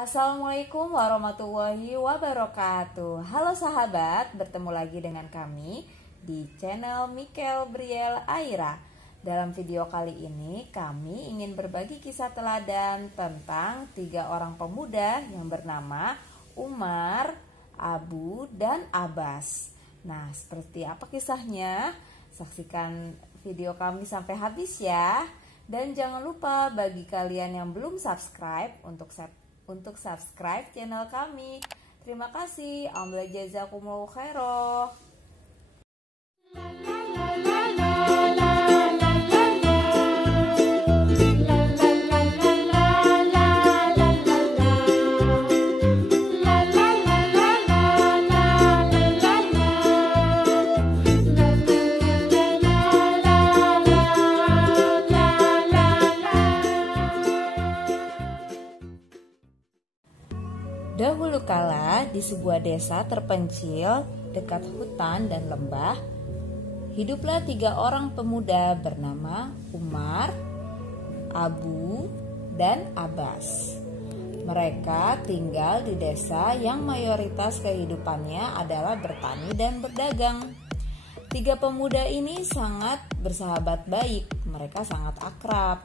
Assalamualaikum warahmatullahi wabarakatuh. Halo sahabat, bertemu lagi dengan kami di channel Mikel Briel Aira. Dalam video kali ini kami ingin berbagi kisah teladan tentang 3 orang pemuda yang bernama Umar, Abu, dan Abbas. Nah, seperti apa kisahnya? Saksikan video kami sampai habis ya. Dan jangan lupa bagi kalian yang belum subscribe untuk subscribe channel kami. Terima kasih. Alhamdulillah, jazakumullahu khairan. Dahulu kala di sebuah desa terpencil dekat hutan dan lembah, hiduplah 3 orang pemuda bernama Umar, Abu, dan Abbas. Mereka tinggal di desa yang mayoritas kehidupannya adalah bertani dan berdagang. 3 pemuda ini sangat bersahabat baik, mereka sangat akrab.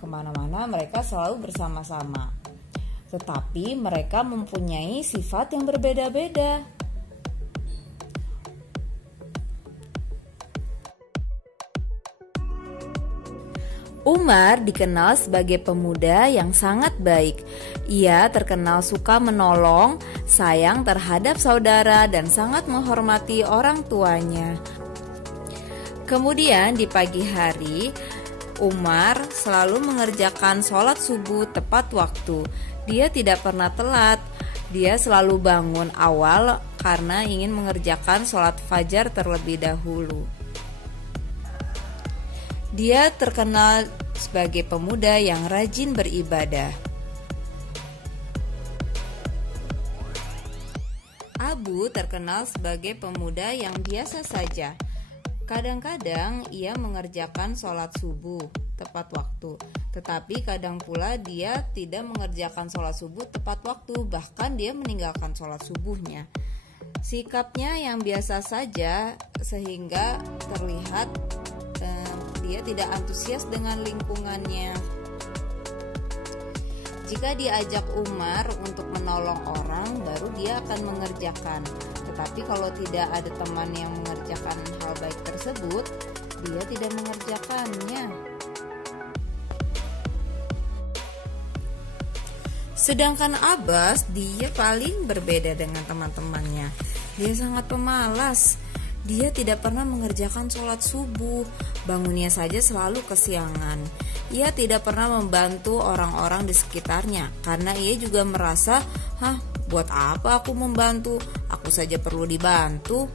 Kemana-mana mereka selalu bersama-sama. Tetapi mereka mempunyai sifat yang berbeda-beda. Umar dikenal sebagai pemuda yang sangat baik. Ia terkenal suka menolong, sayang terhadap saudara, dan sangat menghormati orang tuanya. Kemudian di pagi hari, Umar selalu mengerjakan sholat subuh tepat waktu. Dia tidak pernah telat. Dia selalu bangun awal karena ingin mengerjakan sholat fajar terlebih dahulu. Dia terkenal sebagai pemuda yang rajin beribadah. Abu terkenal sebagai pemuda yang biasa saja. Kadang-kadang ia mengerjakan sholat subuh tepat waktu, tetapi kadang pula dia tidak mengerjakan sholat subuh tepat waktu, bahkan dia meninggalkan sholat subuhnya. Sikapnya yang biasa saja sehingga terlihat dia tidak antusias dengan lingkungannya. Jika diajak Umar untuk menolong orang, baru dia akan mengerjakan. Tetapi kalau tidak ada teman yang mengerjakan hal baik tersebut, dia tidak mengerjakannya. Sedangkan Abbas, dia paling berbeda dengan teman-temannya. Dia sangat pemalas. Dia tidak pernah mengerjakan sholat subuh. Bangunnya saja selalu kesiangan. Ia tidak pernah membantu orang-orang di sekitarnya karena ia juga merasa, buat apa aku membantu? Aku saja perlu dibantu.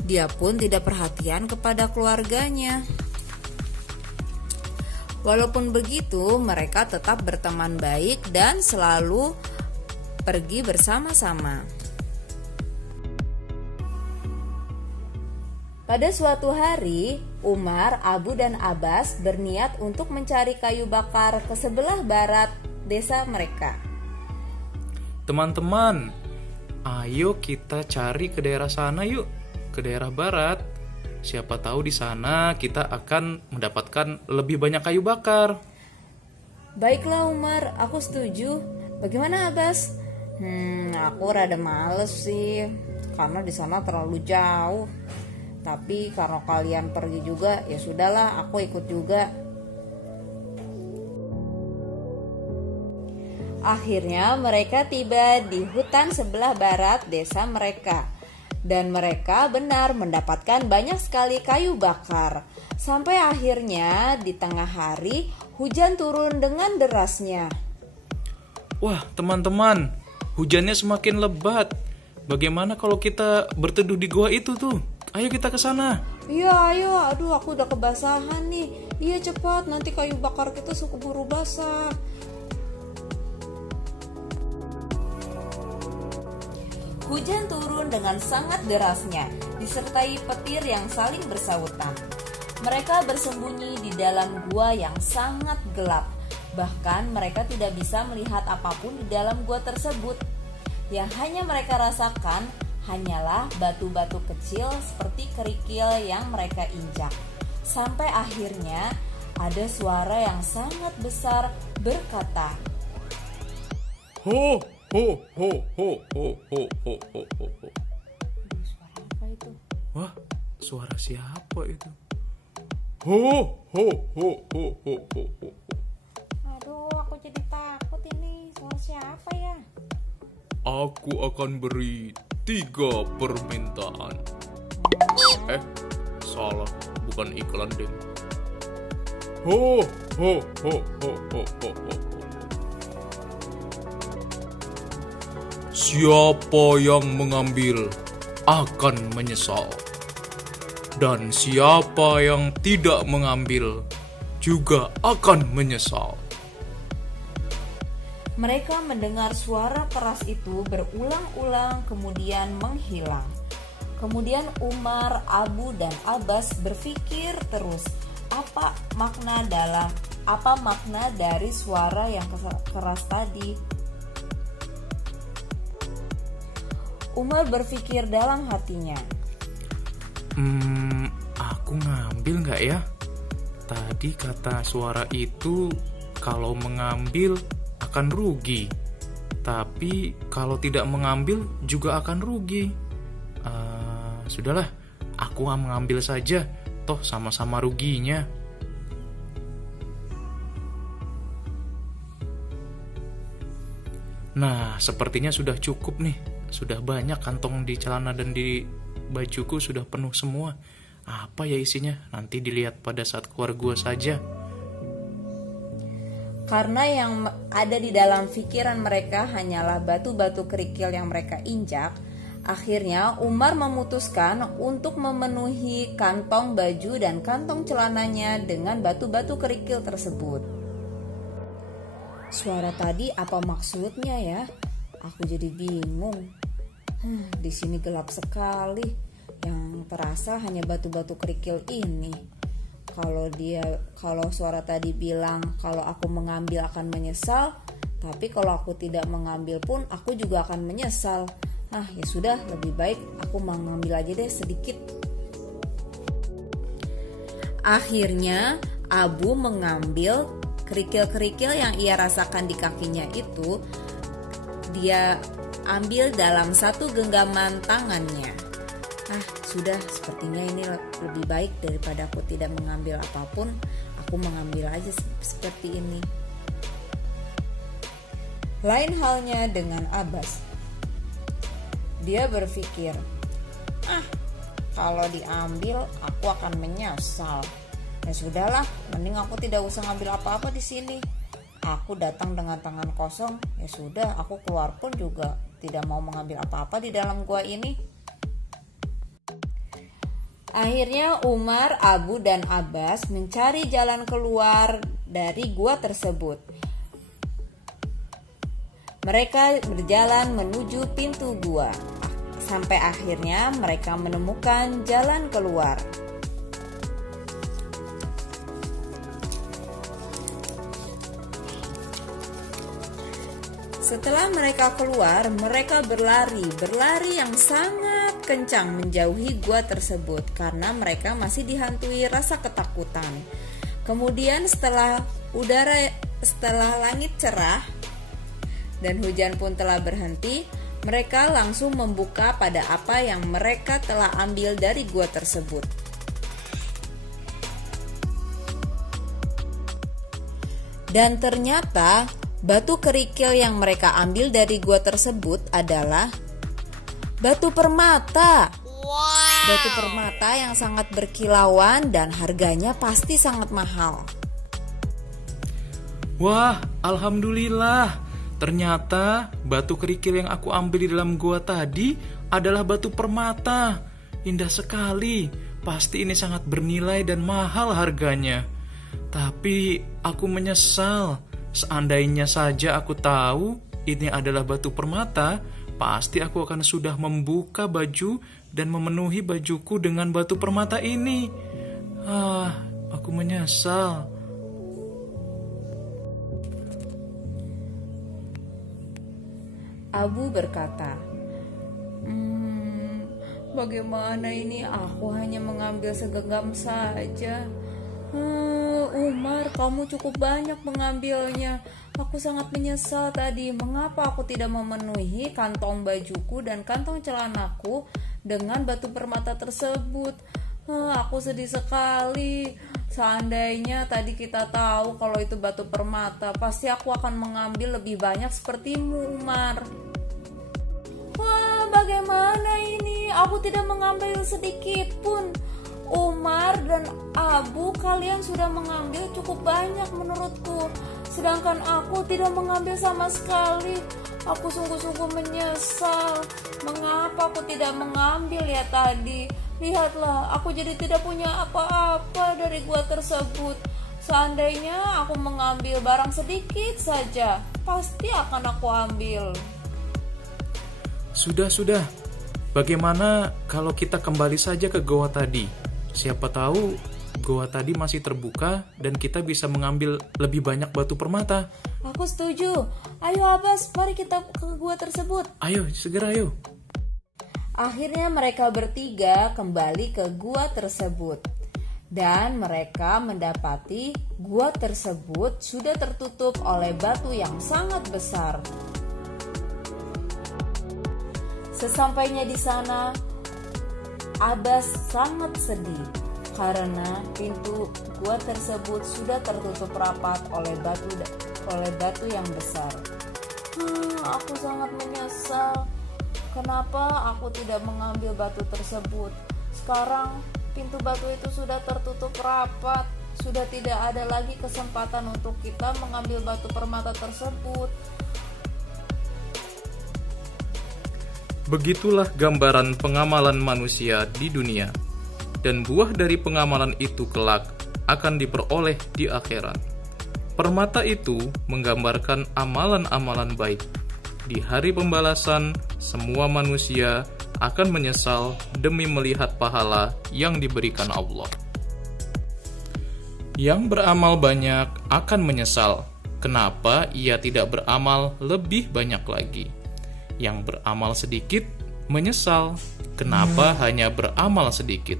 Dia pun tidak perhatian kepada keluarganya. Walaupun begitu, mereka tetap berteman baik dan selalu pergi bersama-sama. Pada suatu hari, Umar, Abu, dan Abbas berniat untuk mencari kayu bakar ke sebelah barat desa mereka. Teman-teman, ayo kita cari ke daerah sana yuk, ke daerah barat. Siapa tahu di sana kita akan mendapatkan lebih banyak kayu bakar. Baiklah Umar, aku setuju. Bagaimana Abbas? Aku rada males sih, karena di sana terlalu jauh. Tapi karena kalian pergi juga, ya sudahlah, aku ikut juga. Akhirnya mereka tiba di hutan sebelah barat desa mereka. Dan mereka benar mendapatkan banyak sekali kayu bakar. Sampai akhirnya di tengah hari hujan turun dengan derasnya. Wah teman-teman, hujannya semakin lebat. Bagaimana kalau kita berteduh di gua itu tuh? Ayo kita ke sana. Iya, ayo. Aduh, aku udah kebasahan nih. Iya, cepat. Nanti kayu bakar kita keburu basah. Hujan turun dengan sangat derasnya, disertai petir yang saling bersautan. Mereka bersembunyi di dalam gua yang sangat gelap. Bahkan mereka tidak bisa melihat apapun di dalam gua tersebut. Yang hanya mereka rasakan hanyalah batu-batu kecil seperti kerikil yang mereka injak. Sampai akhirnya ada suara yang sangat besar berkata, Ho, ho, ho, ho, ho, ho, ho, ho, ho. Suara apa itu? Wah, suara siapa itu? Ho, ho, ho, ho, ho, ho, ho. Aduh, aku jadi takut ini. Suara siapa ya? Aku akan beri 3 permintaan. Salah, bukan iklan deh. Ho, ho, ho, ho, ho, ho, ho. Siapa yang mengambil akan menyesal. Dan siapa yang tidak mengambil juga akan menyesal. Mereka mendengar suara keras itu berulang-ulang kemudian menghilang. Kemudian Umar, Abu, dan Abbas berpikir terus apa makna dari suara yang keras tadi. Umar berpikir dalam hatinya, Aku ngambil nggak ya? Tadi kata suara itu kalau mengambil akan rugi, tapi kalau tidak mengambil juga akan rugi. Sudahlah, aku mengambil saja, toh sama-sama ruginya. Nah, sepertinya sudah cukup nih. Sudah banyak kantong di celana dan di bajuku sudah penuh semua. Apa ya isinya? Nanti dilihat pada saat keluar gua saja. karena yang ada di dalam pikiran mereka hanyalah batu-batu kerikil yang mereka injak. Akhirnya Umar memutuskan untuk memenuhi kantong baju dan kantong celananya dengan batu-batu kerikil tersebut. Suara tadi apa maksudnya ya? Aku jadi bingung. Di sini gelap sekali. Yang terasa hanya batu-batu kerikil ini. Kalau suara tadi bilang kalau aku mengambil akan menyesal, tapi kalau aku tidak mengambil pun aku juga akan menyesal. Ya sudah, lebih baik aku mengambil aja deh sedikit. Akhirnya Abu mengambil kerikil-kerikil yang ia rasakan di kakinya itu. Dia ambil dalam satu genggaman tangannya. Sudah, sepertinya ini lebih baik daripada aku tidak mengambil apapun. Aku mengambil aja seperti ini. Lain halnya dengan Abbas. Dia berpikir, kalau diambil aku akan menyesal. Ya sudahlah, mending aku tidak usah ngambil apa-apa di sini. Aku datang dengan tangan kosong. Ya sudah, aku keluar pun juga tidak mau mengambil apa-apa di dalam gua ini. Akhirnya Umar, Abu, dan Abbas mencari jalan keluar dari gua tersebut. Mereka berjalan menuju pintu gua. Sampai akhirnya mereka menemukan jalan keluar. Setelah mereka keluar, mereka berlari yang sangat kencang menjauhi gua tersebut karena mereka masih dihantui rasa ketakutan. Kemudian setelah langit cerah dan hujan pun telah berhenti, mereka langsung membuka pada apa yang mereka telah ambil dari gua tersebut. Dan ternyata batu kerikil yang mereka ambil dari gua tersebut adalah batu permata. Batu permata yang sangat berkilauan dan harganya pasti sangat mahal. Wah, alhamdulillah. Ternyata batu kerikil yang aku ambil di dalam gua tadi adalah batu permata. Indah sekali. Pasti ini sangat bernilai dan mahal harganya. Tapi aku menyesal. Seandainya saja aku tahu ini adalah batu permata, pasti aku akan sudah membuka baju dan memenuhi bajuku dengan batu permata ini. Aku menyesal. Abu berkata, bagaimana ini, aku hanya mengambil segenggam saja. Umar, kamu cukup banyak mengambilnya. Aku sangat menyesal tadi. Mengapa aku tidak memenuhi kantong bajuku dan kantong celanaku dengan batu permata tersebut? Aku sedih sekali. Seandainya tadi kita tahu kalau itu batu permata, pasti aku akan mengambil lebih banyak sepertimu, Umar. Wah, bagaimana ini? Aku tidak mengambil sedikit pun. Umar dan Abu, kalian sudah mengambil cukup banyak menurutku, sedangkan aku tidak mengambil sama sekali. Aku sungguh-sungguh menyesal. Mengapa aku tidak mengambil ya tadi? Lihatlah, aku jadi tidak punya apa-apa dari gua tersebut. Seandainya aku mengambil barang sedikit saja, pasti akan aku ambil. Sudah. Bagaimana kalau kita kembali saja ke goa tadi? Siapa tahu goa tadi masih terbuka dan kita bisa mengambil lebih banyak batu permata. Aku setuju. Ayo Abbas, mari kita ke gua tersebut. Ayo, segera ayo. Akhirnya mereka bertiga kembali ke gua tersebut. Dan mereka mendapati gua tersebut sudah tertutup oleh batu yang sangat besar. Sesampainya di sana, Abbas sangat sedih karena pintu gua tersebut sudah tertutup rapat oleh batu yang besar. Aku sangat menyesal. Kenapa aku tidak mengambil batu tersebut? Sekarang pintu batu itu sudah tertutup rapat. Sudah tidak ada lagi kesempatan untuk kita mengambil batu permata tersebut. Begitulah gambaran pengamalan manusia di dunia, dan buah dari pengamalan itu kelak akan diperoleh di akhirat. Permata itu menggambarkan amalan-amalan baik. Di hari pembalasan, semua manusia akan menyesal demi melihat pahala yang diberikan Allah. Yang beramal banyak akan menyesal. Kenapa ia tidak beramal lebih banyak lagi? Yang beramal sedikit menyesal, kenapa hanya beramal sedikit.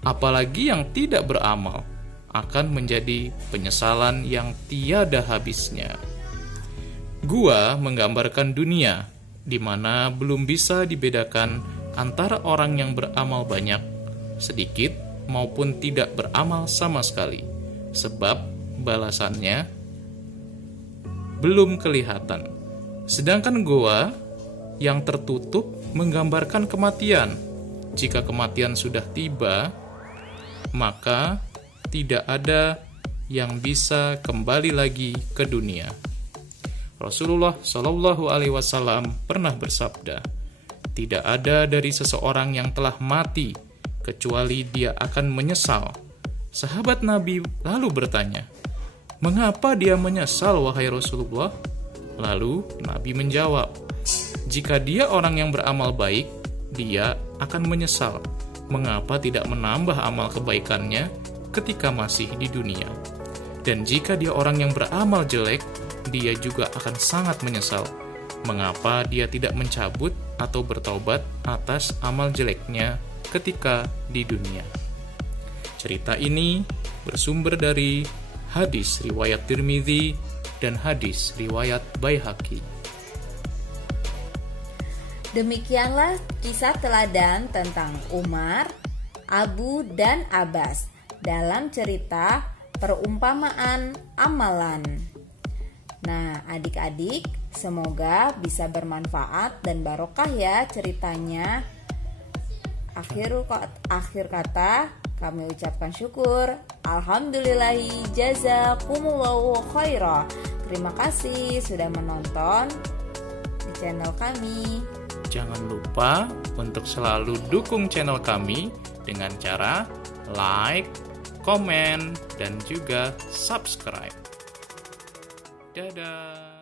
Apalagi yang tidak beramal akan menjadi penyesalan yang tiada habisnya. Gua menggambarkan dunia di mana belum bisa dibedakan antara orang yang beramal banyak, sedikit, maupun tidak beramal sama sekali, sebab balasannya belum kelihatan. Sedangkan gua yang tertutup menggambarkan kematian. Jika kematian sudah tiba, maka tidak ada yang bisa kembali lagi ke dunia. Rasulullah Shallallahu Alaihi Wasallam pernah bersabda, tidak ada dari seseorang yang telah mati kecuali dia akan menyesal. Sahabat Nabi lalu bertanya, mengapa dia menyesal wahai Rasulullah? Lalu Nabi menjawab, jika dia orang yang beramal baik, dia akan menyesal. Mengapa tidak menambah amal kebaikannya ketika masih di dunia? Dan jika dia orang yang beramal jelek, dia juga akan sangat menyesal. Mengapa dia tidak mencabut atau bertaubat atas amal jeleknya ketika di dunia? Cerita ini bersumber dari hadis riwayat Tirmidzi dan hadis riwayat Baihaqi. Demikianlah kisah teladan tentang Umar, Abu, dan Abbas dalam cerita perumpamaan amalan. Nah, adik-adik, semoga bisa bermanfaat dan barokah ya ceritanya. Akhir kata, kami ucapkan syukur. Alhamdulillahi jazakumullahu khairah. Terima kasih sudah menonton di channel kami. Jangan lupa untuk selalu dukung channel kami dengan cara like, komen, dan juga subscribe. Dadah!